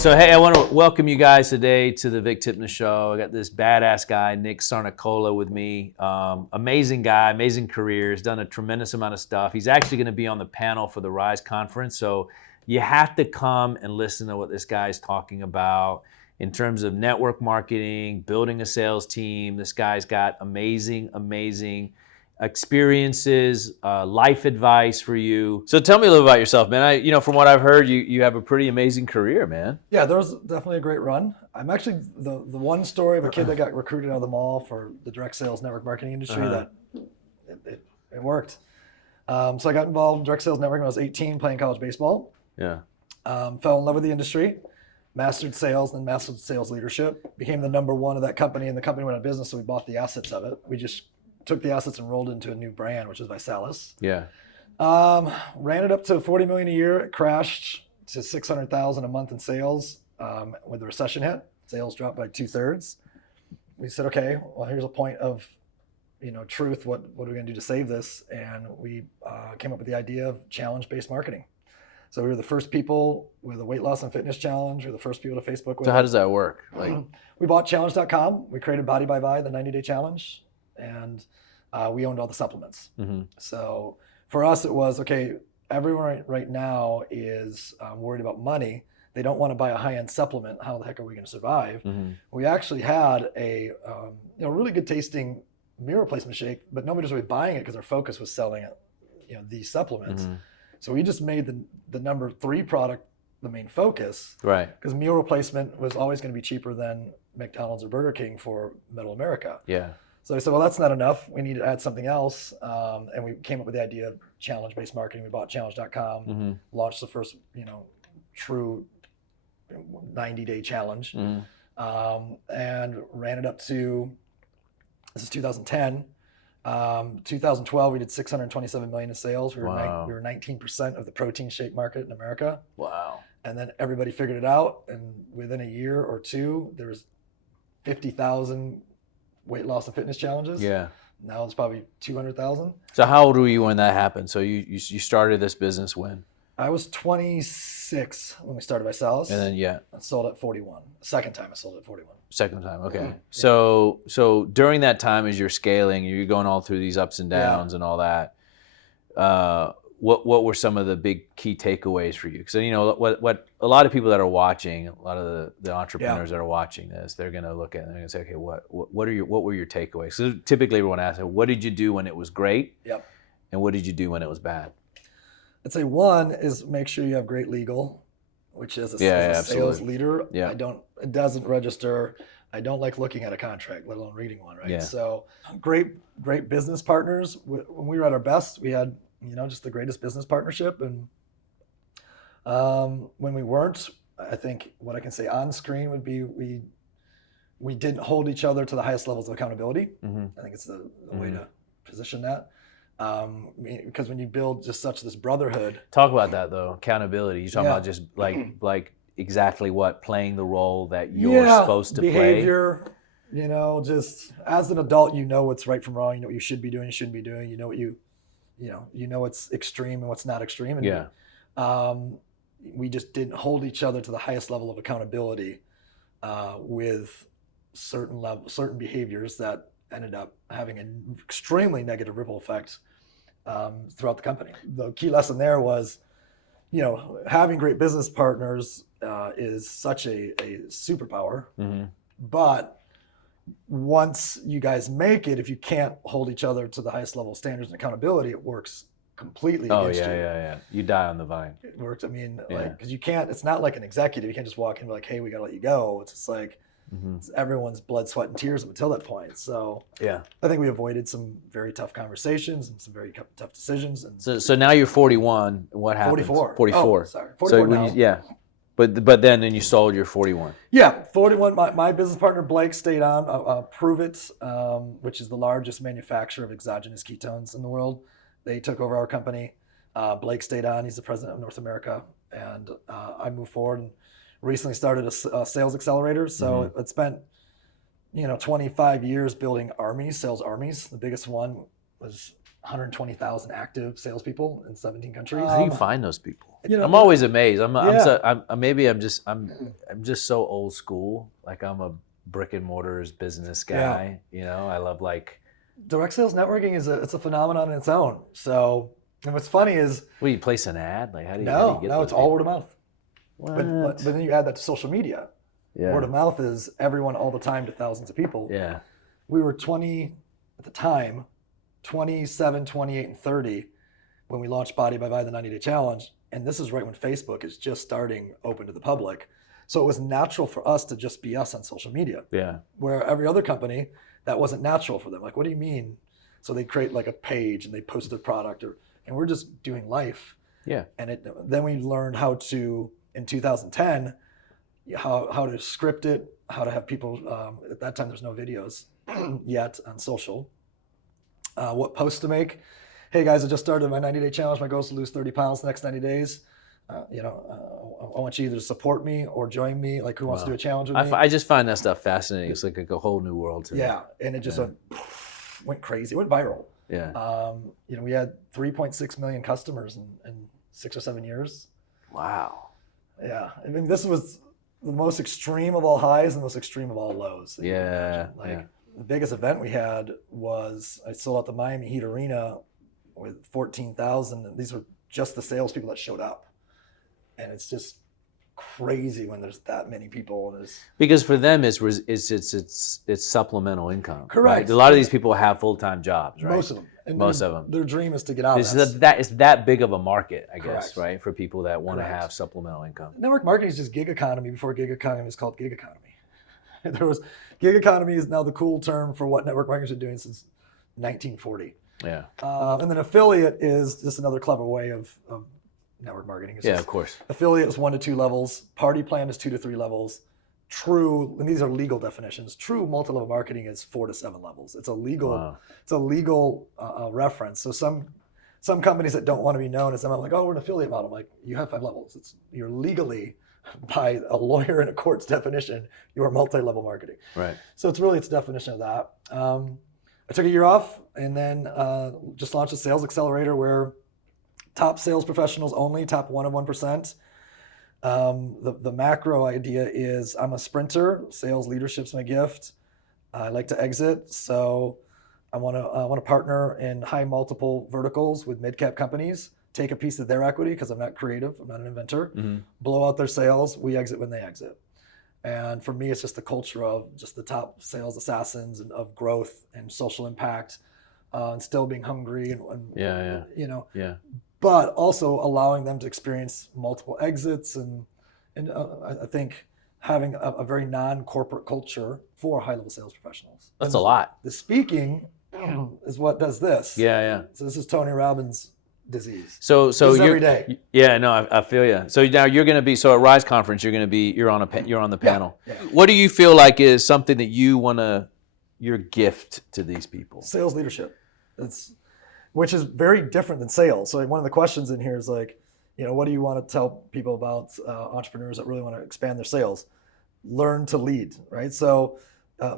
So, hey, I want to welcome you guys today to the Vick Tipnes show. I got this badass guy, Nick Sarnicola, with me. Amazing guy, amazing career. He's done a tremendous amount of stuff. He's actually going to be on the panel for the Rise conference. So you have to come and listen to what this guy's talking about in terms of network marketing, building a sales team. This guy's got amazing experiences, life advice for you. So tell me a little about yourself, man. From what I've heard, you have a pretty amazing career, man. Yeah, there was definitely a great run. I'm actually the one story of a kid that got recruited out of the mall for the direct sales network marketing industry that it worked. So I got involved in direct sales networking when I was 18, playing college baseball. Yeah. Fell in love with the industry, mastered sales, then mastered sales leadership. Became the number one of that company, and the company went out of business, so we bought the assets of it. We just took the assets and rolled into a new brand, which is Visalis. Yeah. Ran it up to 40 million a year. It crashed to 600,000 a month in sales. When the recession hit, sales dropped by 2/3. We said, okay, well, here's a point of, truth. What are we going to do to save this? And we came up with the idea of challenge-based marketing. So we were the first people with a weight loss and fitness challenge. We were the first people to Facebook with. So how does that work? We bought challenge.com. We created Body by Vi, the 90-day challenge. And we owned all the supplements. Mm-hmm. So for us, it was, okay, everyone right now is worried about money. They don't want to buy a high-end supplement. How the heck are we going to survive? Mm-hmm. We actually had a really good tasting meal replacement shake, but nobody was really buying it because our focus was selling these supplements. Mm-hmm. So we just made the number 3 product the main focus. Right. Because meal replacement was always going to be cheaper than McDonald's or Burger King for middle America. Yeah. So I said, well, that's not enough. We need to add something else. And we came up with the idea of challenge-based marketing. We bought challenge.com, launched the first, true 90-day challenge, and ran it up to, this is 2010. 2012, we did 627 million in sales. We were 19% of the protein shake market in America. Wow. And then everybody figured it out. And within a year or two, there was 50,000 weight loss and fitness challenges. Yeah. Now it's probably 200,000. So how old were you when that happened? So you started this business when? I was 26 when we started Visalis. And then I sold at 41. Second time I sold at 41. Second time, okay. Yeah. So during that time, as you're scaling, you're going all through these ups and downs and all that. What were some of the big key takeaways for you? Because what a lot of people that are watching, a lot of the entrepreneurs that are watching this, they're going to look at it and they're going to say, okay, what were your takeaways? So typically everyone asks, what did you do when it was great? Yep. And what did you do when it was bad? I'd say one is make sure you have great legal, which is a sales leader. Yeah. It doesn't register. I don't like looking at a contract, let alone reading one, right? Yeah. So great business partners. When we were at our best, we had just the greatest business partnership. And when we weren't, I think what I can say on screen would be we didn't hold each other to the highest levels of accountability. Mm-hmm. I think it's the way to position that. Because when you build just this brotherhood. Talk about that though, accountability. You're talking about just like exactly what, playing the role that you're supposed to behavior, play. Just as an adult, what's right from wrong. You know what you should be doing, you shouldn't be doing. You know what you know what's extreme and what's not extreme. And we just didn't hold each other to the highest level of accountability with certain behaviors that ended up having an extremely negative ripple effect throughout the company. The key lesson there was, having great business partners is such a superpower, but once you guys make it, if you can't hold each other to the highest level of standards and accountability, it works completely against you. Yeah. You die on the vine. It works. Because you can't, it's not like an executive. You can't just walk in and be like, hey, we got to let you go. It's just like, it's everyone's blood, sweat, and tears up until that point. So I think we avoided some very tough conversations and some very tough decisions. And so now you're 41. What happened? 44. 44. Oh, sorry. 44 now. But then you sold your 41. Yeah, 41. My business partner Blake stayed on. Prove It, which is the largest manufacturer of exogenous ketones in the world. They took over our company. Blake stayed on. He's the president of North America, and I moved forward and recently started a sales accelerator. So it spent 25 years building sales armies. The biggest one was 120,000 active salespeople in 17 countries. How do you find those people? You know, I'm always amazed. Yeah. I'm just so old school. Like I'm a brick and mortars business guy. You know, I love like direct sales networking it's a phenomenon in its own. So, and what's funny is, what, do you place an ad? Like how do you get no, those it's all people? word of mouth. What? But then you add that to social media. Yeah. Word of mouth is everyone all the time to thousands of people. Yeah. We were 20 at the time, 27, 28, and 30 when we launched Body by Body, the 90-day challenge. And this is right when Facebook is just starting open to the public. So it was natural for us to just be us on social media. Yeah. Where every other company, that wasn't natural for them. Like, what do you mean? So they create like a page and they post their product, and we're just doing life. Yeah. And then we learned how to, in 2010, how to script it, how to have people, at that time there's no videos yet on social, what posts to make. Hey guys, I just started my 90-day challenge. My goal is to lose 30 pounds the next 90 days. I want you either to support me or join me. Like, who wants to do a challenge with me? I just find that stuff fascinating. It's like a whole new world to me. Yeah, and it just went crazy. It went viral. Yeah. We had 3.6 million customers in 6 or 7 years. Wow. Yeah, I mean, this was the most extreme of all highs and the most extreme of all lows. Yeah. The biggest event we had was I sold out the Miami Heat Arena with 14,000, and these were just the salespeople that showed up. And it's just crazy when there's that many people. Because for them, it's supplemental income. Correct. Right? A lot of these people have full-time jobs, right? Most of them. And most of them. Their dream is to get out of It's that big of a market, I guess, Correct. right? For people that want to Correct. have supplemental income. Network marketing is just gig economy before gig economy was called gig economy. Gig economy is now the cool term for what network marketers are doing since 1940. Yeah. And then affiliate is just another clever way of network marketing. It's of course. Affiliate is 1 to 2 levels. Party plan is 2 to 3 levels. True, and these are legal definitions. True multi-level marketing is 4 to 7 levels. It's a legal, reference. So some companies that don't want to be known as them, I'm like, oh, we're an affiliate model. I'm like, you have 5 levels. You're legally, by a lawyer in a court's definition, you are multi-level marketing. Right. So it's a definition of that. I took a year off and then just launched a sales accelerator where top sales professionals only, top 1 of 1%. The macro idea is I'm a sprinter. Sales leadership's my gift. I like to exit, so I want to partner in high multiple verticals with mid-cap companies. Take a piece of their equity because I'm not creative. I'm not an inventor. Mm-hmm. Blow out their sales. We exit when they exit. And for me, it's just the culture of just the top sales assassins and of growth and social impact, and still being hungry and but also allowing them to experience multiple exits and I think having a very non-corporate culture for high-level sales professionals. That's a lot. The speaking is what does this. Yeah. So this is Tony Robbins' disease. So this is you're every day. Yeah, no, I feel you. So now you're going to be at Rise Conference. You're on the panel. Yeah. What do you feel like is something that your gift to these people? Sales leadership. Which is very different than sales. So one of the questions in here is like, what do you want to tell people about entrepreneurs that really want to expand their sales? Learn to lead, right? So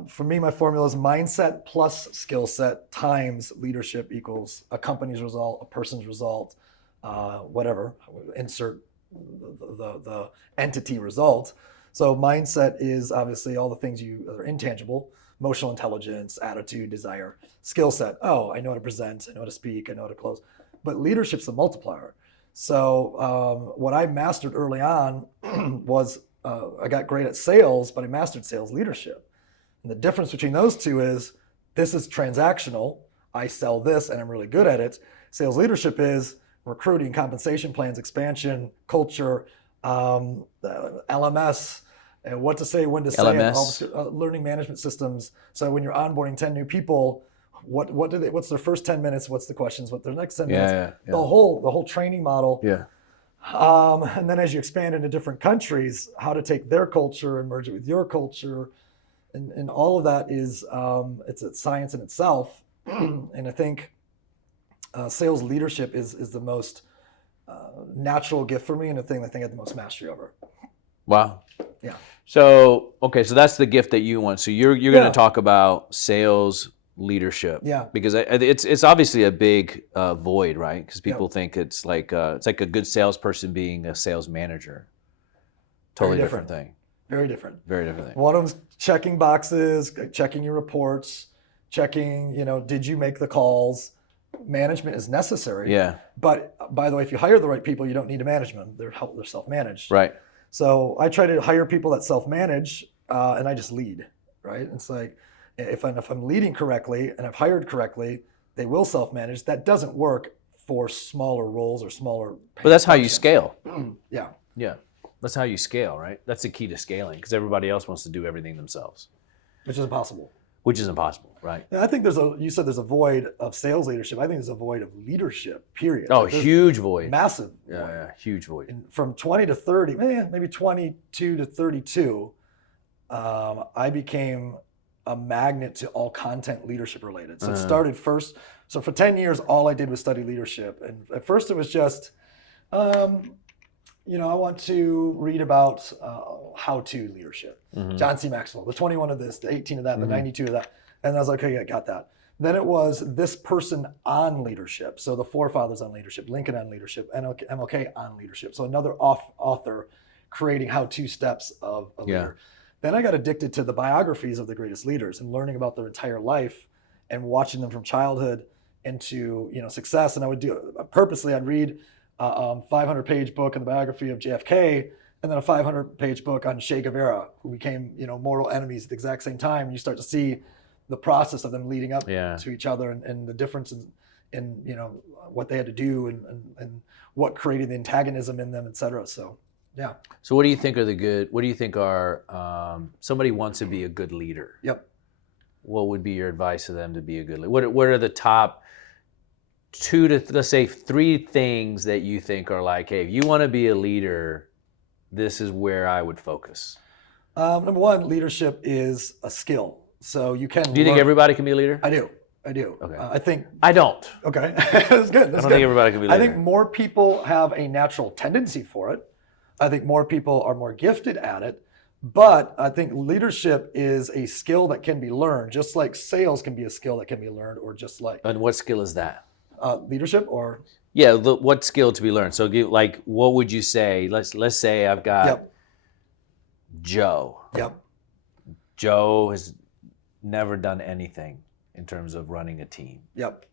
for me, my formula is mindset plus skill set times leadership equals a company's result, a person's result, whatever, insert the entity result. So mindset is obviously all the things that are intangible: emotional intelligence, attitude, desire. Skill set, I know how to present, I know how to speak, I know how to close. But leadership's a multiplier. So what I mastered early on was I got great at sales, but I mastered sales leadership. And the difference between those two is this is transactional. I sell this and I'm really good at it. Sales leadership is recruiting, compensation plans, expansion, culture, LMS, and what to say, when to say, and all learning management systems. So when you're onboarding 10 new people, what's their first 10 minutes? What's the questions? What their next 10 minutes? Yeah. The whole training model. Yeah. And then as you expand into different countries, how to take their culture and merge it with your culture, and all of that is it's a science in itself. And I think sales leadership is the most natural gift for me, and the thing I think I have the most mastery over. Wow. Yeah. So that's the gift that you want. So you're going to talk about sales leadership. Yeah. Because it's obviously a big void, right? Because people think it's like a good salesperson being a sales manager. Totally different thing. Very different. Very different thing. One of them's checking boxes, checking your reports, checking, did you make the calls? Management is necessary. Yeah. But by the way, if you hire the right people, you don't need to manage them. They're self-managed. Right. So I try to hire people that self-manage, and I just lead, right? It's like, if I'm leading correctly and I've hired correctly, they will self-manage. That doesn't work for smaller roles or smaller. But that's how you scale. Yeah. Yeah. That's how you scale, right? That's the key to scaling, because everybody else wants to do everything themselves. Which is impossible. Which is impossible, right? And I think you said there's a void of sales leadership. I think there's a void of leadership, period. Oh, Like, huge void. Massive void. Yeah, huge void. And from 20 to 30, maybe 22 to 32, I became a magnet to all content leadership related. So it started first. So for 10 years, all I did was study leadership. And at first it was just, I want to read about how-to leadership. John C. Maxwell, the 21 of this, the 18 of that, the 92 of that. And I was like, okay, I got that. Then it was this person on leadership. So the forefathers on leadership, Lincoln on leadership, MLK on leadership. So another author creating how-to steps of a leader. Then I got addicted to the biographies of the greatest leaders and learning about their entire life and watching them from childhood into success. And I would do purposely, I'd read a 500-page book on the biography of JFK, and then a 500-page book on Che Guevara, who became mortal enemies at the exact same time. And you start to see the process of them leading up to each other and the difference in what they had to do and what created the antagonism in them, et cetera. So yeah. So what do you think are somebody wants to be a good leader? Yep. What would be your advice to them to be a good leader? What are the top 2 to let's say 3 things that you think are like, hey, if you want to be a leader, this is where I would focus? Number one, leadership is a skill. So you can. Do you think everybody can be a leader? I do. Okay. I think. I don't. Okay. That's good. I don't think everybody can be a leader. I think more people have a natural tendency for it. I think more people are more gifted at it. But I think leadership is a skill that can be learned, just like sales can be a skill that can be learned, or just like. And what skill is that? Leadership, or. Yeah, what skill to be learned? So, what would you say? Let's say I've got Joe. Yep. Joe has never done anything in terms of running a team. Yep.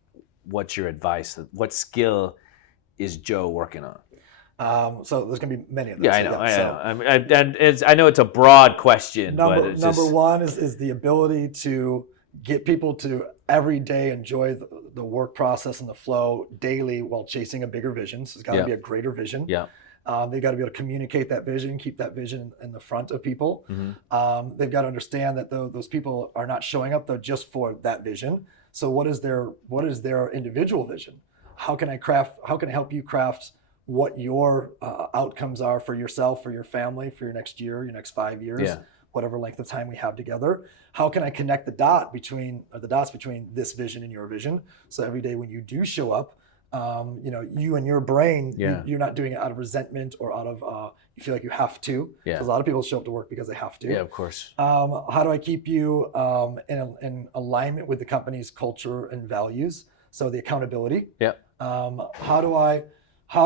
What's your advice? What skill is Joe working on? So there's going to be many of those. Yeah, I know. I know it's a broad question. Number one is the ability to get people to every day enjoy the work process and the flow daily while chasing a bigger vision. So it's got to be a greater vision. Yeah. They've got to be able to communicate that vision, keep that vision in the front of people. They've got to understand that those people are not showing up though just for that vision. So what is their individual vision? How can I help you craft what your outcomes are for yourself, for your family, for your next year, your next 5 years, whatever length of time we have together? How can I connect the dots between this vision and your vision? So every day when you do show up, you and your brain, you're not doing it out of resentment or out of you feel like you have to. Yeah. Because a lot of people show up to work because they have to. Yeah, of course. How do I keep you in alignment with the company's culture and values? So the accountability. Yeah. How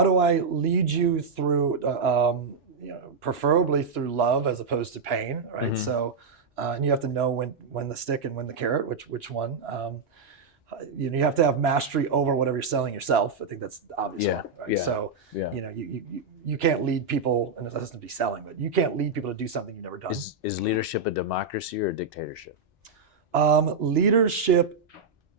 do I lead you through, preferably through love as opposed to pain, right? So, and you have to know when the stick and when the carrot, which one. You have to have mastery over whatever you're selling yourself. I think that's the obvious one, right? Yeah. So, you can't lead people, and it doesn't be selling, but you can't lead people to do something you've never done. Is leadership a democracy or a dictatorship? Leadership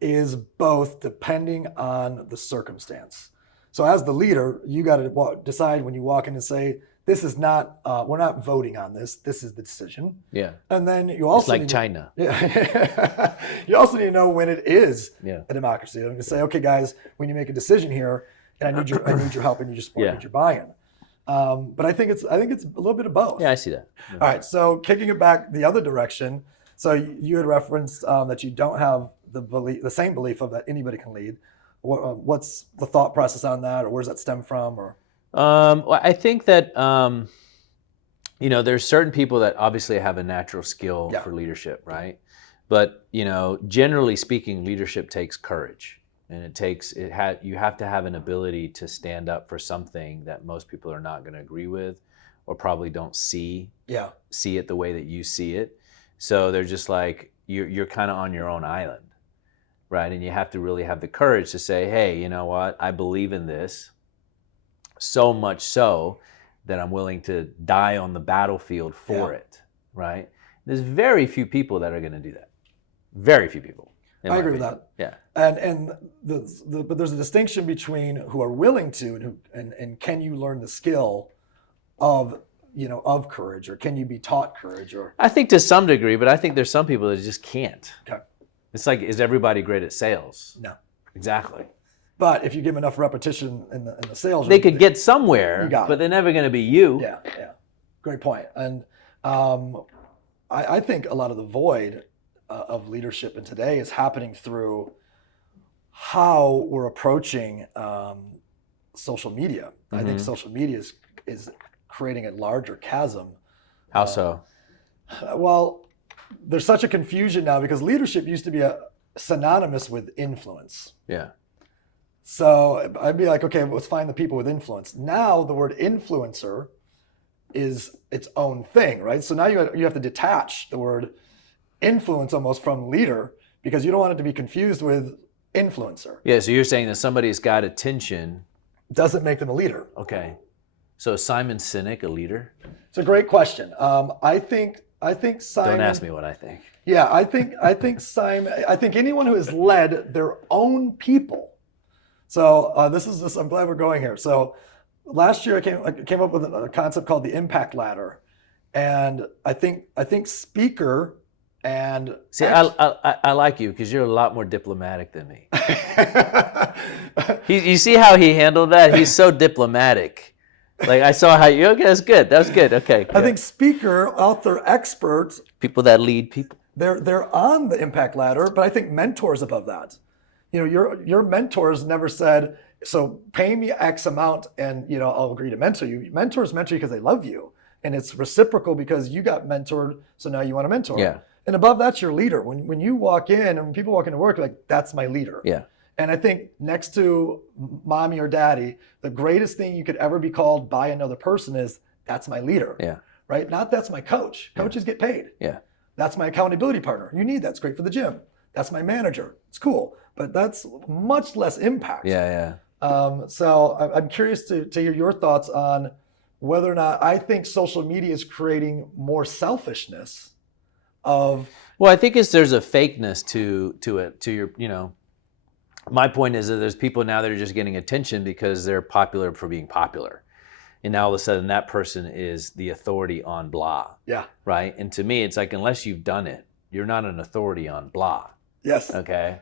is both, depending on the circumstance. So as the leader, you got to decide when you walk in and say, this is not, we're not voting on this. This is the decision. Yeah. And then you also it's like China. Yeah. You also need to know when it is a democracy. And you say, okay, guys, we need to make a decision here, and I need your help, I need your support, I need your buy-in. But I think it's a little bit of both. Yeah, I see that. All right. So kicking it back the other direction. So you had referenced that you don't have the same belief of that anybody can lead. What's the thought process on that, or where does that stem from? Or I think that there's certain people that obviously have a natural skill for leadership, right? But, generally speaking, leadership takes courage. And you have to have an ability to stand up for something that most people are not going to agree with, or probably don't see it the way that you see it. So they're just like, you're kind of on your own island, right? And you have to really have the courage to say, hey, you know what? I believe in this so much so that I'm willing to die on the battlefield for it, right? There's very few people that are going to do that. Very few people. I agree with that. Yeah. But there's a distinction between who are willing to and can you learn the skill of courage, or can you be taught courage? Or I think to some degree, but I think there's some people that just can't. Okay. It's like, is everybody great at sales? No. Exactly. But if you give enough repetition in the sales, they could get somewhere, but they're never going to be you. Yeah. Great point. And I think a lot of the void of leadership in today is happening through how we're approaching social media. I think social media is creating a larger chasm. How so? Well, there's such a confusion now because leadership used to be synonymous with influence. Yeah. So I'd be like, okay, let's find the people with influence. Now the word influencer is its own thing, right? So now you have to detach the word influence almost from leader, because you don't want it to be confused with influencer. Yeah, so you're saying that somebody's got attention doesn't make them a leader. Okay. So is Simon Sinek a leader? It's a great question. I think Simon. Don't ask me what I think. Yeah, I think Simon. I think anyone who has led their own people. So I'm glad we're going here. So last year I came up with a concept called the impact ladder, and I think speaker and see, I like you because you're a lot more diplomatic than me. You see how he handled that? He's so diplomatic. Like I saw how you. Okay, that's good. That was good. Okay. Good. I think speaker, author, experts, people that lead people. They're on the impact ladder, but I think mentors above that. Your mentors never said, so pay me X amount and I'll agree to mentor you. Mentors mentor you because they love you, and it's reciprocal because you got mentored, so now you want to mentor. Yeah. And above that's your leader. When you walk in and when people walk into work, like that's my leader. Yeah. And I think next to mommy or daddy, the greatest thing you could ever be called by another person is that's my leader. Yeah. Right? Not that's my coach. Coaches get paid. Yeah. That's my accountability partner. You need that. It's great for the gym. That's my manager. It's cool. But that's much less impact. Yeah, yeah. So I'm curious to hear your thoughts on whether or not I think social media is creating more selfishness of. Well, I think there's a fakeness to it, to your, my point is that there's people now that are just getting attention because they're popular for being popular. And now all of a sudden that person is the authority on blah. Yeah. Right? And to me, it's like, unless you've done it, you're not an authority on blah. Yes. Okay?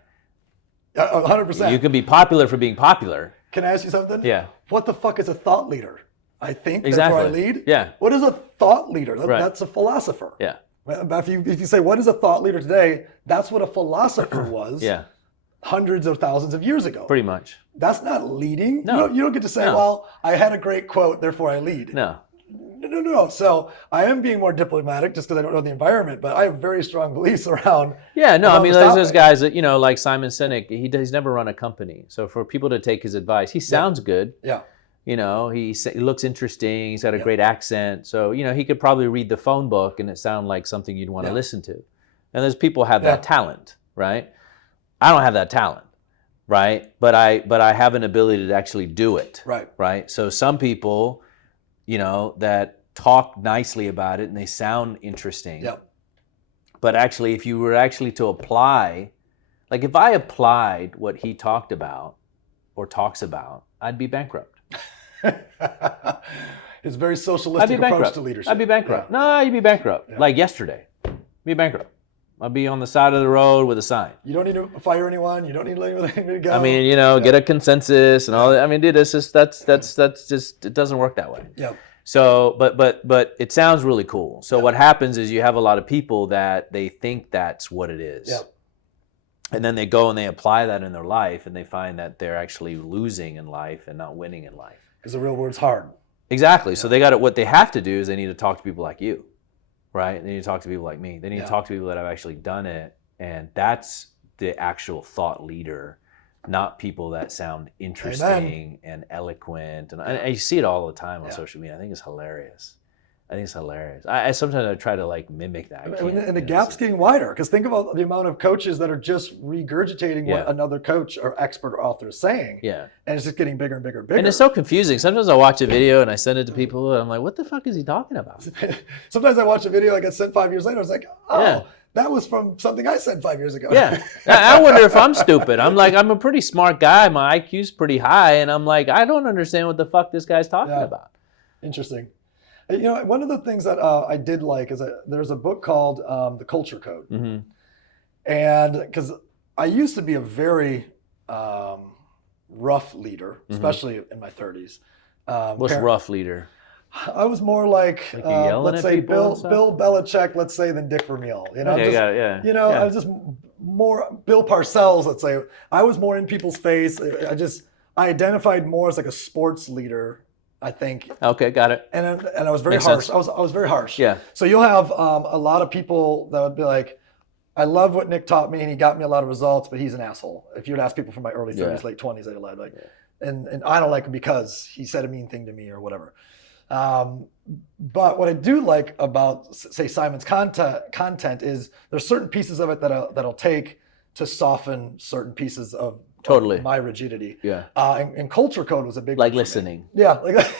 100%. You can be popular for being popular. Can I ask you something? Yeah. What the fuck is a thought leader? I think, exactly. Therefore I lead? Yeah. What is a thought leader? Right. That's a philosopher. Yeah. If you say, what is a thought leader today? That's what a philosopher was. Yeah. Hundreds of thousands of years ago. Pretty much. That's not leading. No. You don't get to say, well, I had a great quote, therefore I lead. No. No. So I am being more diplomatic just because I don't know the environment, but I have very strong beliefs around. Yeah, no, I mean, there's those guys that, like Simon Sinek, he's never run a company. So for people to take his advice, he sounds good. Yeah. He looks interesting. He's got a great accent. So, he could probably read the phone book and it sound like something you'd want to listen to. And there's people have that talent, right? I don't have that talent, right? But I have an ability to actually do it. Right. Right. So some people, that talk nicely about it and they sound interesting. Yep. But actually, if you were actually to apply, like if I applied what he talked about or talks about, I'd be bankrupt. It's a very socialistic approach to leadership. I'd be bankrupt. Yeah. No, you'd be bankrupt. Yeah. Like yesterday. Be bankrupt. I'd be on the side of the road with a sign. You don't need to fire anyone. You don't need to let anyone go. I mean, get a consensus and all that. I mean, dude, that's just it doesn't work that way. Yeah. So, but it sounds really cool. So what happens is you have a lot of people that they think that's what it is. Yeah. And then they go and they apply that in their life and they find that they're actually losing in life and not winning in life. Because the real world's hard. Exactly. So what they have to do is they need to talk to people like you, right? They need to talk to people like me. They need to talk to people that have actually done it And that's the actual thought leader, not people that sound interesting and eloquent. And I see it all the time on social media. I think it's hilarious. I sometimes try to like mimic that. And the gap's getting wider, because think about the amount of coaches that are just regurgitating what another coach or expert or author is saying. Yeah. And it's just getting bigger and bigger and bigger. And it's so confusing. Sometimes I watch a video and I send it to people and I'm like, what the fuck is he talking about? Sometimes I watch a video I get sent 5 years later. I was like, oh, that was from something I said 5 years ago. Yeah. I wonder if I'm stupid. I'm like, I'm a pretty smart guy. My IQ's pretty high. And I'm like, I don't understand what the fuck this guy's talking about. Interesting. You know, one of the things that I did like is that there's a book called The Culture Code. Mm-hmm. And because I used to be a very rough leader, especially in my 30s. What's rough leader? I was more like let's say Bill Belichick, let's say, than Dick Vermeil. You know, I was just more Bill Parcells, let's say. I was more in people's face. I identified more as like a sports leader, I think. Okay, got it. And I was very harsh. I was very harsh. Yeah. So you'll have a lot of people that would be like, I love what Nick taught me and he got me a lot of results, but he's an asshole. If you would ask people from my early 30s, late 20s, they'd like, and I don't like him because he said a mean thing to me or whatever. But what I do like about, say, Simon's content is there's certain pieces of it that'll take to soften certain pieces of my rigidity. Yeah. And Culture Code was a big like listening. Yeah. Like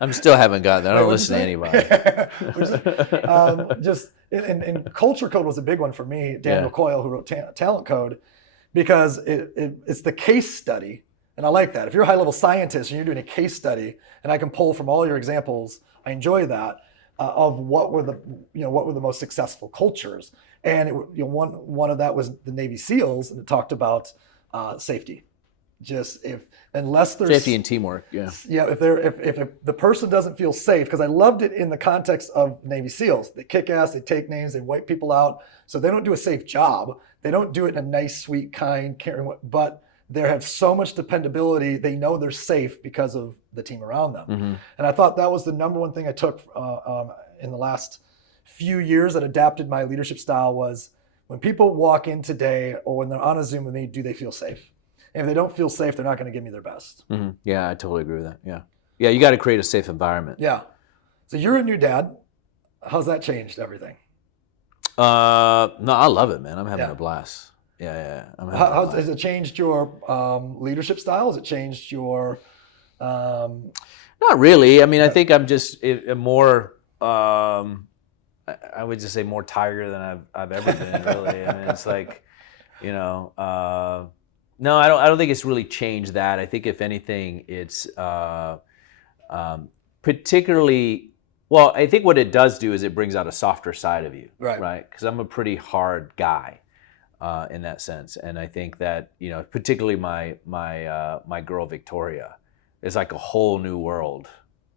I'm still haven't gotten that. I don't listen to anybody. And Culture Code was a big one for me. Daniel Coyle, who wrote Talent Code, because it's the case study. And I like that. If you're a high-level scientist and you're doing a case study, and I can pull from all your examples, I enjoy that, of what were the most successful cultures. And one of that was the Navy SEALs, and it talked about safety. Unless there's safety and teamwork, if the person doesn't feel safe, because I loved it in the context of Navy SEALs. They kick ass, they take names, they wipe people out, so they don't do a safe job. They don't do it in a nice, sweet, kind, caring way, but they have so much dependability. They know they're safe because of the team around them. Mm-hmm. And I thought that was the number one thing I took in the last few years that adapted my leadership style was when people walk in today or when they're on a Zoom with me, do they feel safe? And if they don't feel safe, they're not going to give me their best. Mm-hmm. Yeah, I totally agree with that. Yeah. Yeah, you got to create a safe environment. Yeah. So you're a new dad. How's that changed everything? No, I love it, man. I'm having a blast. Yeah. Has it changed your leadership style? Has it changed your... Not really. I mean, I think I'm just more... I would just say more tired than I've ever been, really. I mean, it's like, no, I don't think it's really changed that. I think if anything, it's particularly... Well, I think what it does do is it brings out a softer side of you, right? Because I'm a pretty hard guy in that sense, and I think that particularly my girl Victoria is like a whole new world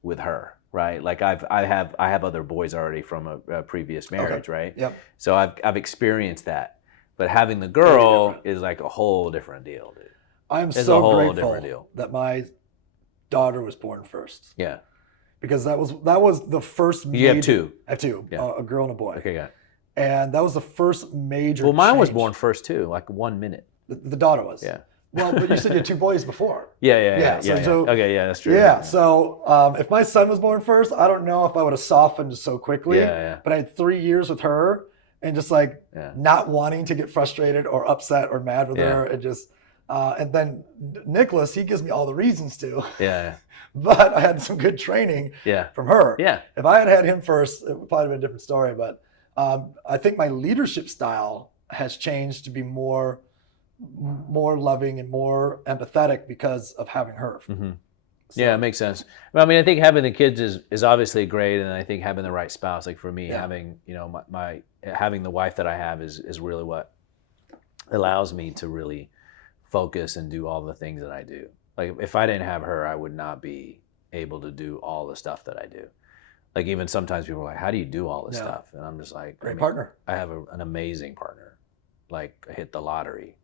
with her, right? Like I have other boys already from a previous marriage, right? Yep. So I've experienced that, but having the girl is like a whole different deal, dude. I'm so grateful that my daughter was born first. Yeah. Because that was the first major... You have two. I have two, a girl and a boy. Okay, got it. And that was the first major Well, mine change. was born first too, like 1 minute. The daughter was. Yeah. Well, but you said you had two boys before. Yeah. So, okay, yeah, that's true. Yeah, so if my son was born first, I don't know if I would have softened so quickly. Yeah. But I had 3 years with her and just not wanting to get frustrated or upset or mad with her. And just... and then Nicholas, he gives me all the reasons to. Yeah. But I had some good training from her. Yeah. If I had him first, it would probably have been a different story. But I think my leadership style has changed to be more loving and more empathetic because of having her. Mm-hmm. So. Yeah, it makes sense. Well, I mean, I think having the kids is obviously great, and I think having the right spouse, like for me, having having the wife that I have is really what allows me to really focus and do all the things that I do. Like if I didn't have her, I would not be able to do all the stuff that I do. Like even sometimes people are like, how do you do all this stuff? And I'm just like, partner. I have an amazing partner. Like I hit the lottery.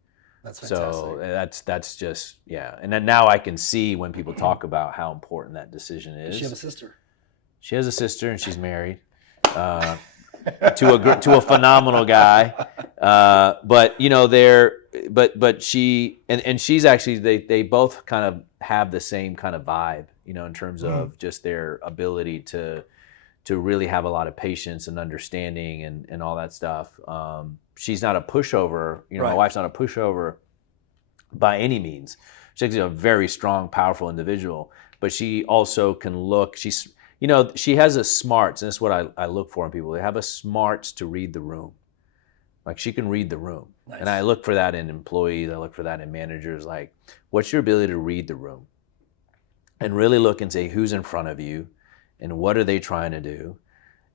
That's fantastic. So that's just, And then now I can see when people talk about how important that decision is. Does she have a sister? She has a sister and she's married. to a phenomenal guy. But you know, but she and she's actually they both kind of have the same kind of vibe, you know, in terms of just their ability to really have a lot of patience and understanding and all that stuff. She's not a pushover, you know, my wife's not a pushover by any means. She's a very strong, powerful individual, but she also can look, you know, she has a smarts, and that's what I look for in people. They have a smarts to read the room. Like, she can read the room. Nice. And I look for that in employees. I look for that in managers. Like, what's your ability to read the room? And really look and say, who's in front of you? And what are they trying to do?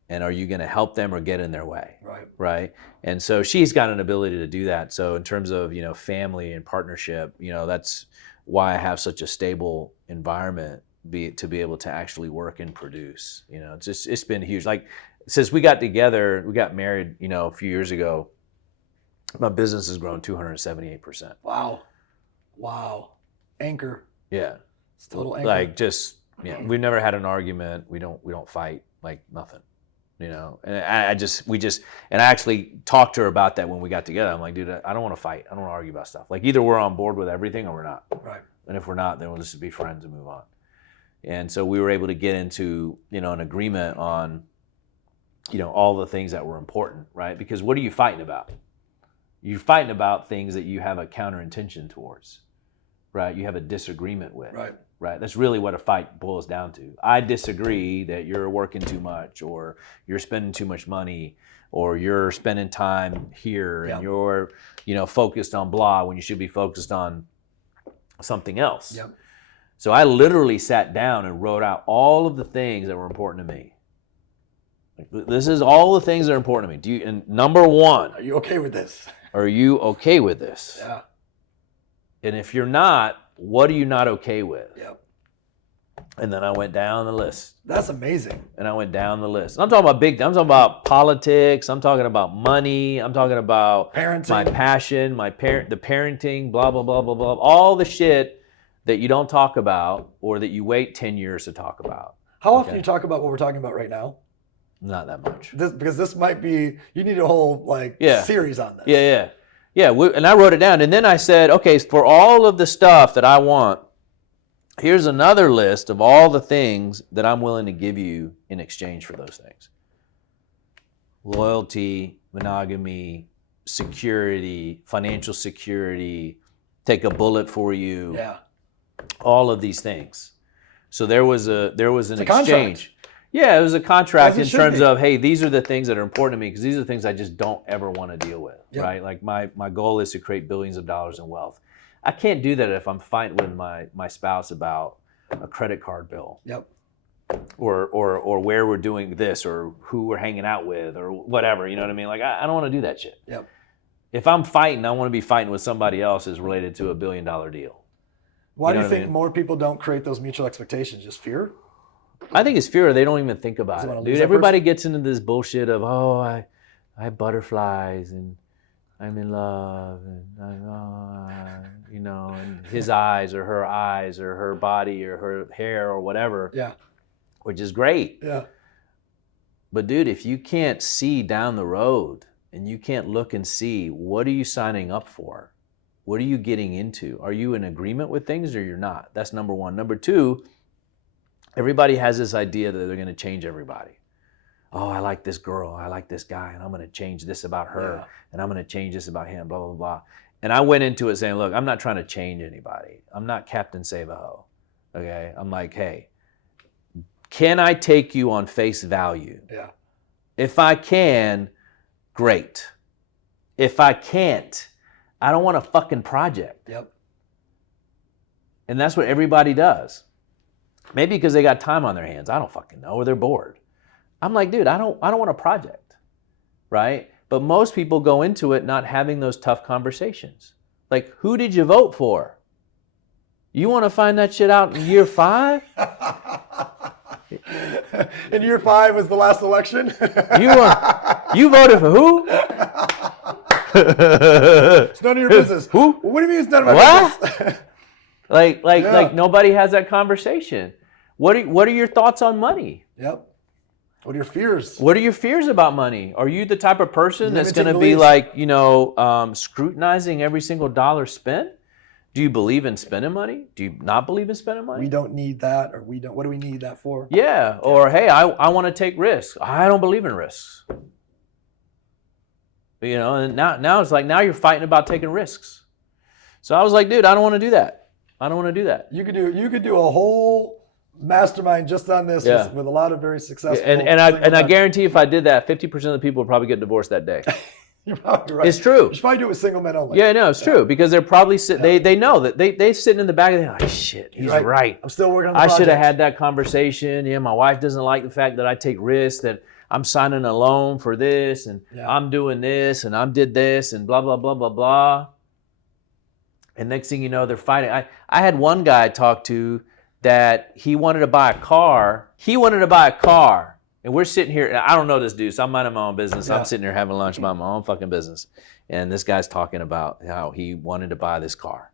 And are you going to help them or get in their way? Right. And so she's got an ability to do that. So in terms of, you know, family and partnership, you know, that's why I have such a stable environment to be able to actually work and produce. You know, it's been huge. Like, since we got together, we got married, you know, a few years ago, my business has grown 278%. Wow. Anchor. Yeah. It's a total anchor. Like, just, yeah, we've never had an argument. We don't fight, like, nothing. You know, and I actually talked to her about that when we got together. I'm like, dude, I don't want to fight. I don't want to argue about stuff. Like, either we're on board with everything or we're not. Right. And if we're not, then we'll just be friends and move on. And so we were able to get into, you know, an agreement on, you know, all the things that were important, right? Because what are you fighting about? You're fighting about things that you have a counter intention towards, right? You have a disagreement with. Right. That's really what a fight boils down to. I disagree that you're working too much, or you're spending too much money, or you're spending time here and you're, you know, focused on blah when you should be focused on something else. Yep. So I literally sat down and wrote out all of the things that were important to me. Like, this is all the things that are important to me. And number one, are you okay with this? Are you okay with this? Yeah. And if you're not, what are you not okay with? Yep. And then I went down the list. That's amazing. And I went down the list. I'm talking about I'm talking about politics. I'm talking about money. I'm talking about parenting. My passion, the parenting, blah, blah, blah, blah, blah. All the shit that you don't talk about, or that you wait 10 years to talk about. How often do you talk about what we're talking about right now? Not that much. Because this might be, you need a whole series on this. Yeah, and I wrote it down. And then I said, okay, for all of the stuff that I want, here's another list of all the things that I'm willing to give you in exchange for those things. Loyalty, monogamy, security, financial security, take a bullet for you. Yeah. All of these things. So there was an exchange. Contract. Yeah, it was a contract in terms of, hey, these are the things that are important to me, because these are the things I just don't ever want to deal with, right? Like, my goal is to create billions of dollars in wealth. I can't do that if I'm fighting with my spouse about a credit card bill. Yep. Or where we're doing this, or who we're hanging out with, or whatever, you know what I mean? Like, I don't want to do that shit. Yep. If I'm fighting, I want to be fighting with somebody else is related to $1 billion deal. Why do you think more people don't create those mutual expectations? Just fear? I think it's fear. They don't even think about it, dude. Everybody gets into this bullshit of, I have butterflies and I'm in love, and you know, and his eyes or her body or her hair or whatever. Yeah. Which is great. Yeah. But dude, if you can't see down the road and you can't look and see, what are you signing up for? What are you getting into? Are you in agreement with things or you're not? That's number one. Number two, everybody has this idea that they're going to change everybody. Oh, I like this girl, I like this guy, and I'm going to change this about her, and I'm going to change this about him, blah, blah, blah. And I went into it saying, look, I'm not trying to change anybody. I'm not Captain Save-A-Ho, okay? I'm like, hey, can I take you on face value? Yeah. If I can, great. If I can't, I don't want a fucking project. Yep. And that's what everybody does. Maybe because they got time on their hands. I don't fucking know, or they're bored. I'm like, dude, I don't want a project, right? But most people go into it not having those tough conversations. Like, who did you vote for? You want to find that shit out in year 5? In year 5 was the last election? You voted for who? It's none of your business. Who? What do you mean it's none of my business? Like nobody has that conversation. What are your thoughts on money? Yep. What are your fears? What are your fears about money? Are you the type of person that's going to be beliefs. like, scrutinizing every single dollar spent? Do you believe in spending money? Do you not believe in spending money? We don't need that, or we don't. What do we need that for? Yeah. Or, hey, I want to take risks. I don't believe in risks. And now it's like, now you're fighting about taking risks. So I was like, dude, I don't want to do that. I don't want to do that. You could do a whole mastermind just on this with a lot of very successful. And I guarantee if I did that, 50% of the people would probably get divorced that day. You're probably right. It's true. You should probably do it with single men only. Yeah, no, it's true, because they're probably they know that they sitting in the back of their, like, shit, he's right. I'm still working on the I project. should have had that conversation. Yeah, my wife doesn't like the fact that I take risks, that I'm signing a loan for this, and I'm doing this, and I did this, and blah, blah, blah, blah, blah. And next thing you know, they're fighting. I had one guy I talked to that he wanted to buy a car. And we're sitting here, and I don't know this dude, so I'm minding my own business. I'm sitting here having lunch, minding my own fucking business. And this guy's talking about how he wanted to buy this car.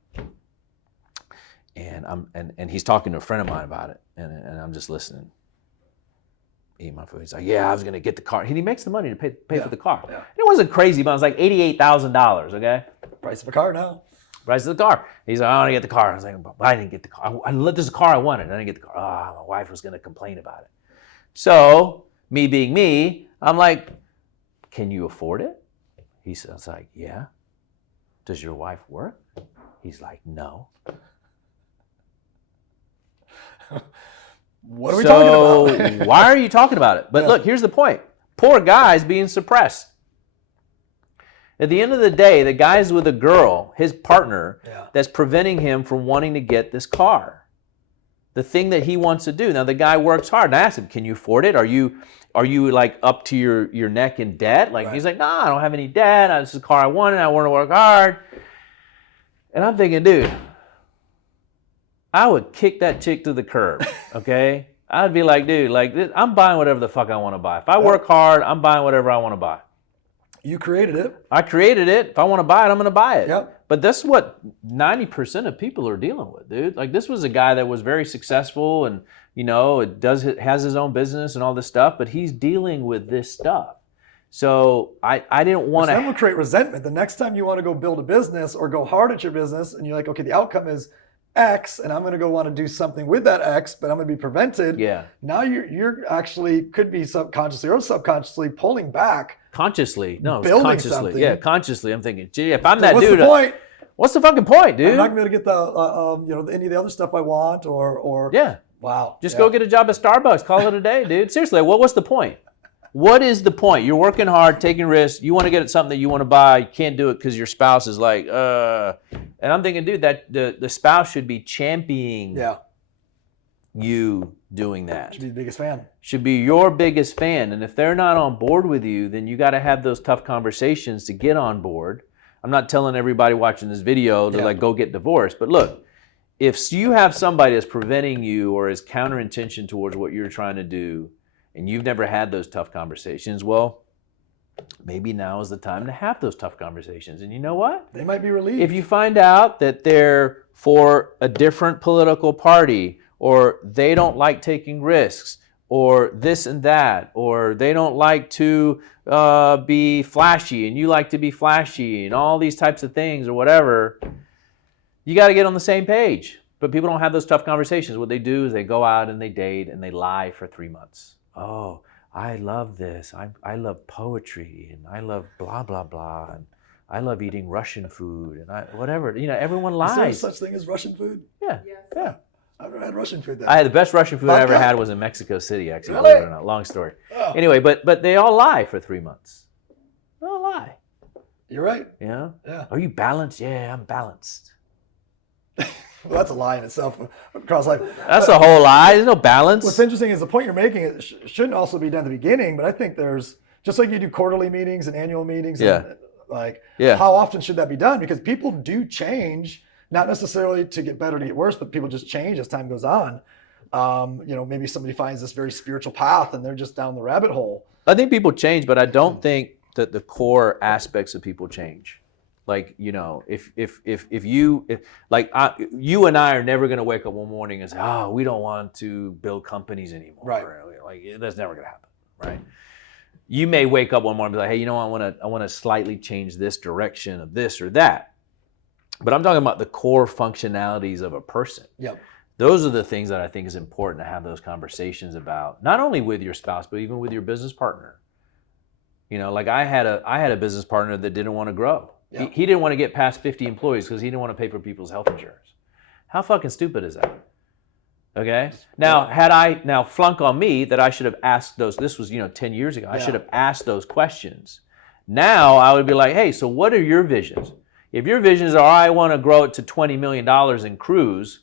And he's talking to a friend of mine about it. And I'm just listening. Eating my food. He's like, yeah, I was going to get the car. And he makes the money to pay for the car. Yeah. And it wasn't crazy, but it was like $88,000, okay? Price of a car now. Price of the car. He's like, I want to get the car. I was like, but I didn't get the car. This is the car I wanted. I didn't get the car. My wife was going to complain about it. So, me being me, I'm like, can you afford it? He says, like, yeah. Does your wife work? He's like, no. What are we talking about? So, why are you talking about it? But look, here's the point. Poor guy's being suppressed. At the end of the day, the guy's with a girl, his partner, that's preventing him from wanting to get this car. The thing that he wants to do. Now, the guy works hard. And I asked him, can you afford it? Are you like up to your neck in debt? Like, he's like, no, I don't have any debt. This is the car I wanted. I want to work hard. And I'm thinking, dude, I would kick that chick to the curb, okay? I'd be like, dude, like, I'm buying whatever the fuck I want to buy. If I work hard, I'm buying whatever I want to buy. You created it. I created it. If I want to buy it, I'm going to buy it. Yep. But that's what 90% of people are dealing with, dude. Like, this was a guy that was very successful and, has his own business and all this stuff, but he's dealing with this stuff. So I didn't want to. That will create resentment. The next time you want to go build a business or go hard at your business and you're like, okay, the outcome is X, and I'm going to go want to do something with that X, but I'm going to be prevented. Yeah. Now you're actually could be subconsciously or subconsciously pulling back. Consciously, no, building consciously. Something. Yeah, consciously. I'm thinking, gee, if I'm that what's dude, the point? What's the fucking point, dude? I'm not going to get the any of the other stuff I want or yeah. Wow. Just go get a job at Starbucks. Call it a day, dude. Seriously, what's the point? What is the point? You're working hard, taking risks. You want to get something that you want to buy. You can't do it because your spouse is like, And I'm thinking, dude, that the spouse should be championing you doing that. Should be the biggest fan. Should be your biggest fan. And if they're not on board with you, then you got to have those tough conversations to get on board. I'm not telling everybody watching this video to like go get divorced. But look, if you have somebody that's preventing you or is counter-intention towards what you're trying to do, and you've never had those tough conversations, well, maybe now is the time to have those tough conversations. And you know what? They might be relieved. If you find out that they're for a different political party, or they don't like taking risks, or this and that, or they don't like to be flashy, and you like to be flashy, and all these types of things, or whatever, you got to get on the same page. But people don't have those tough conversations. What they do is they go out and they date and they lie for 3 months. Oh, I love this. I love poetry, and I love blah, blah, blah, and I love eating Russian food, and whatever. Everyone lies. Is there such thing as Russian food? Yeah. Yes. Yeah. I've never had Russian food there. I had the best Russian food I ever had was in Mexico City, actually. Believe it or not. Long story. Oh. Anyway, but they all lie for 3 months. They all lie. You're right. Yeah. Yeah. Are you balanced? Yeah, I'm balanced. Well, that's a lie in itself. Across life. That's a whole lie. There's no balance. What's interesting is the point you're making. It shouldn't also be done at the beginning, but I think there's just like you do quarterly meetings and annual meetings. And how often should that be done? Because people do change, not necessarily to get better, to get worse, but people just change as time goes on. Maybe somebody finds this very spiritual path and they're just down the rabbit hole. I think people change, but I don't think that the core aspects of people change. Like, you and I are never going to wake up one morning and say, we don't want to build companies anymore. Right. Like, that's never going to happen. right? You may wake up one morning and be like, hey, you know, I want to slightly change this direction of this or that. But I'm talking about the core functionalities of a person. Yep. Those are the things that I think is important to have those conversations about, not only with your spouse, but even with your business partner. You know, like I had a business partner that didn't want to grow. Yep. He didn't want to get past 50 employees because he didn't want to pay for people's health insurance. How fucking stupid is that? Okay. Now, had I now flunk on me that I should have asked those, this was, 10 years ago, I should have asked those questions. Now I would be like, hey, so what are your visions? If your visions are, I want to grow it to $20 million in cruise,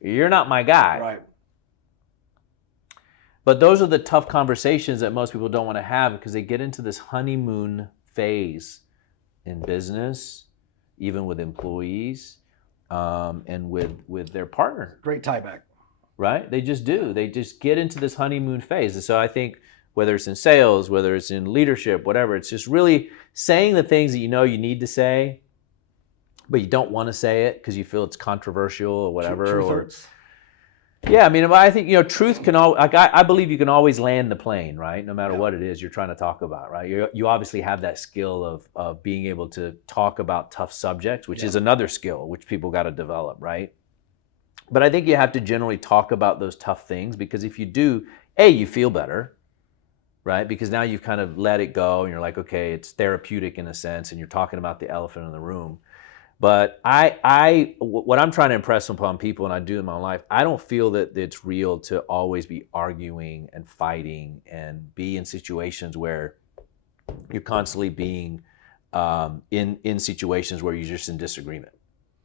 you're not my guy. Right. But those are the tough conversations that most people don't want to have because they get into this honeymoon phase in business, even with employees, and with their partner. Great tie back. Right? They just do. They just get into this honeymoon phase. And so I think whether it's in sales, whether it's in leadership, whatever, it's just really saying the things that you know you need to say, but you don't want to say it because you feel it's controversial or whatever. Truth hurts. Yeah, I mean, I think, truth can I believe you can always land the plane, right? No matter what it is you're trying to talk about, right? You obviously have that skill of being able to talk about tough subjects, which is another skill which people got to develop, right? But I think you have to generally talk about those tough things because if you do, you feel better, right? Because now you've kind of let it go and you're like, okay, it's therapeutic in a sense and you're talking about the elephant in the room. But what I'm trying to impress upon people, and I do in my life, I don't feel that it's real to always be arguing and fighting and be in situations where you're constantly being in situations where you're just in disagreement,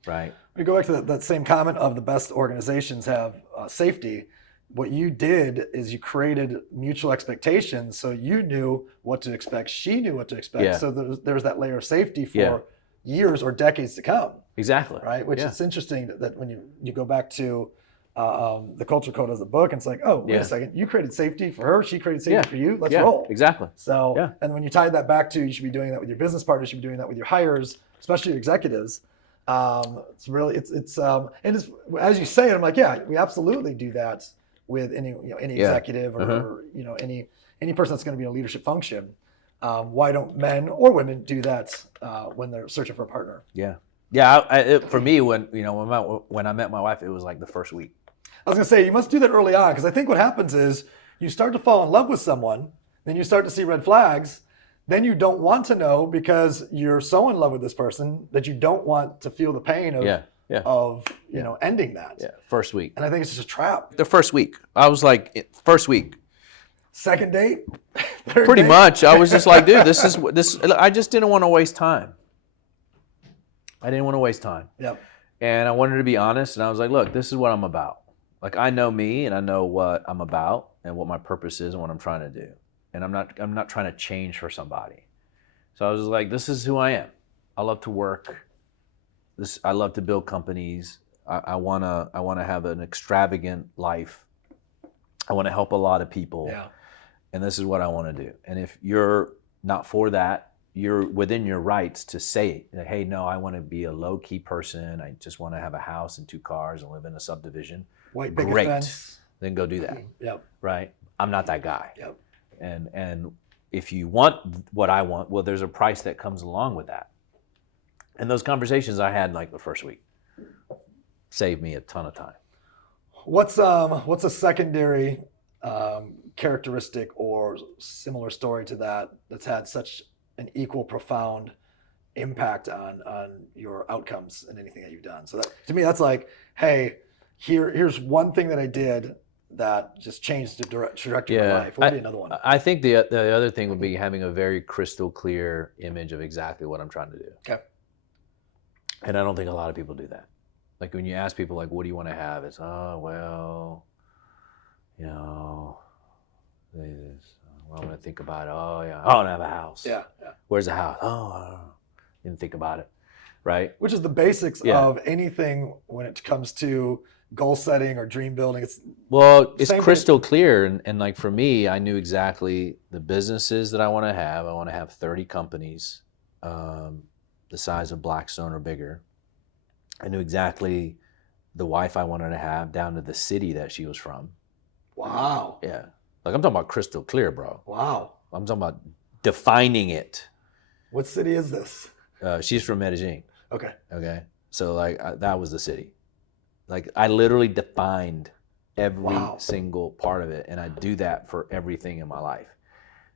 right? We go back to that same comment of the best organizations have safety. What you did is you created mutual expectations, so you knew what to expect. She knew what to expect. Yeah. So there's that layer of safety for years or decades to come. Exactly. Right? Which is interesting that when you go back to the Culture Code as a book, and it's like, oh, wait a second, you created safety for her, she created safety for you, let's roll. Exactly. So, and when you tie that back to, you should be doing that with your business partners, you should be doing that with your hires, especially your executives. It's really, and it's, as you say it, I'm like, yeah, we absolutely do that with any executive or any person that's going to be in a leadership function. Why don't men or women do that when they're searching for a partner? Yeah. For me, when I met my wife, it was like the first week. I was gonna say you must do that early on because I think what happens is you start to fall in love with someone, then you start to see red flags, then you don't want to know because you're so in love with this person that you don't want to feel the pain of ending that. Yeah, first week. And I think it's just a trap. The first week, I was like, first week. Second date? Third Pretty date? much. I was just like, dude, this. I just didn't want to waste time. I didn't want to waste time. Yep. And I wanted to be honest, and I was like, look, this is what I'm about. Like, I know me, and I know what I'm about, and what my purpose is, and what I'm trying to do. And I'm not trying to change for somebody. So I was just like, this is who I am. I love to work. I love to build companies. I wanna have an extravagant life. I want to help a lot of people. Yeah. And this is what I want to do. And if you're not for that, you're within your rights to say, hey, no, I want to be a low-key person. I just want to have a house and 2 cars and live in a subdivision. White picket Great. fence. Then go do that. Yep. Right? I'm not that guy. Yep. And if you want what I want, well, there's a price that comes along with that. And those conversations I had like the first week saved me a ton of time. What's a secondary characteristic or similar story to that that's had such an equal profound impact on your outcomes and anything that you've done? So that, to me, that's like, hey, here's one thing that I did that just changed the trajectory of my life. What would be another one? I think the other thing would be having a very crystal clear image of exactly what I'm trying to do. Okay. And I don't think a lot of people do that. Like when you ask people, like, what do you want to have? It's, I'm going to think about it. Oh, yeah. I want to have a house. Yeah. Where's the house? Oh, I don't know. Didn't think about it. Right? Which is the basics of anything when it comes to goal setting or dream building. It's crystal clear. And like for me, I knew exactly the businesses that I want to have. I want to have 30 companies the size of Blackstone or bigger. I knew exactly the wife I wanted to have down to the city that she was from. Wow. Yeah. Like I'm talking about crystal clear, bro. Wow. I'm talking about defining it. What city is this? She's from Medellin. Okay. Okay. So like that was the city. Like I literally defined every single part of it, and I do that for everything in my life.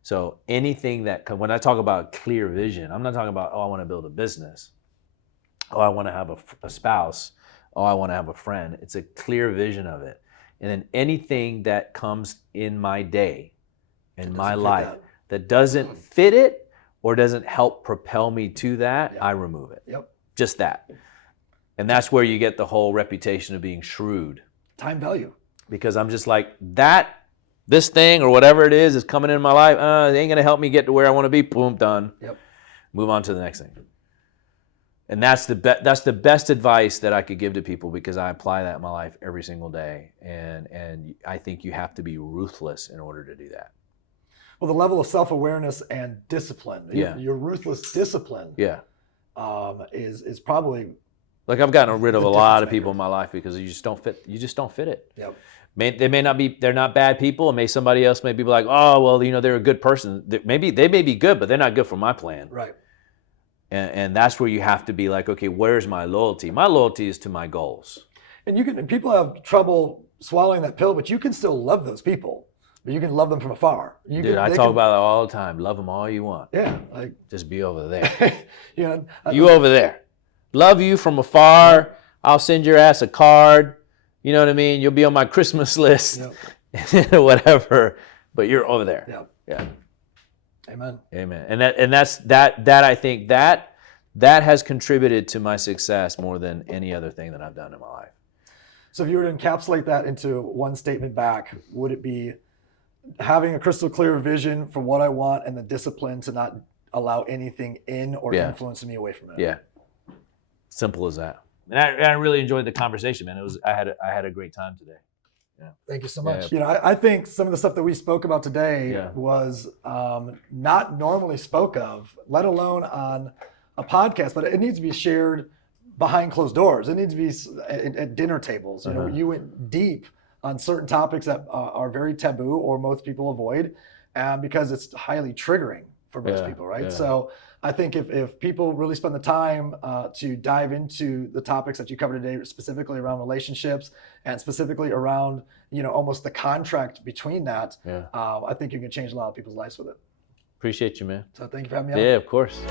So anything that, when I talk about clear vision, I'm not talking about, oh, I want to build a business. Oh, I want to have a spouse. Oh, I want to have a friend. It's a clear vision of it. And then anything that comes in my day, in my life, that doesn't fit it or doesn't help propel me to that, I remove it. Yep. Just that. And that's where you get the whole reputation of being shrewd. Time value. Because I'm just like, this thing or whatever it is coming in my life, it ain't going to help me get to where I want to be. Boom, done. Yep. Move on to the next thing. And that's the best advice that I could give to people, because I apply that in my life every single day. And I think you have to be ruthless in order to do that. Well, the level of self-awareness and discipline, your ruthless discipline is probably... Like I've gotten rid of a lot of people in my life because you just don't fit it. Yep. They're not bad people, and somebody else may be like, oh, well, they're a good person. They may be good, but they're not good for my plan. Right. And that's where you have to be like, okay, where's my loyalty? My loyalty is to my goals. And people have trouble swallowing that pill, but you can still love those people. But you can love them from afar. I talk about it all the time. Love them all you want. Yeah. Just be over there. You over there. Love you from afar. I'll send your ass a card. You know what I mean? You'll be on my Christmas list, whatever. But you're over there. Yeah. Amen. And that I think that has contributed to my success more than any other thing that I've done in my life. So if you were to encapsulate that into one statement back, would it be having a crystal clear vision for what I want and the discipline to not allow anything in or influence me away from it? Yeah. Simple as that. And I really enjoyed the conversation, man. I had a great time today. Yeah. Thank you so much. Yeah. I think some of the stuff that we spoke about today was not normally spoke of, let alone on a podcast, but it needs to be shared behind closed doors. It needs to be at dinner tables. You went deep on certain topics that are very taboo or most people avoid, because it's highly triggering for most people, right? Yeah. So I think if people really spend the time to dive into the topics that you covered today, specifically around relationships and specifically around, almost the contract between that, I think you can change a lot of people's lives with it. Appreciate you, man. So thank you for having me on. Yeah, of course.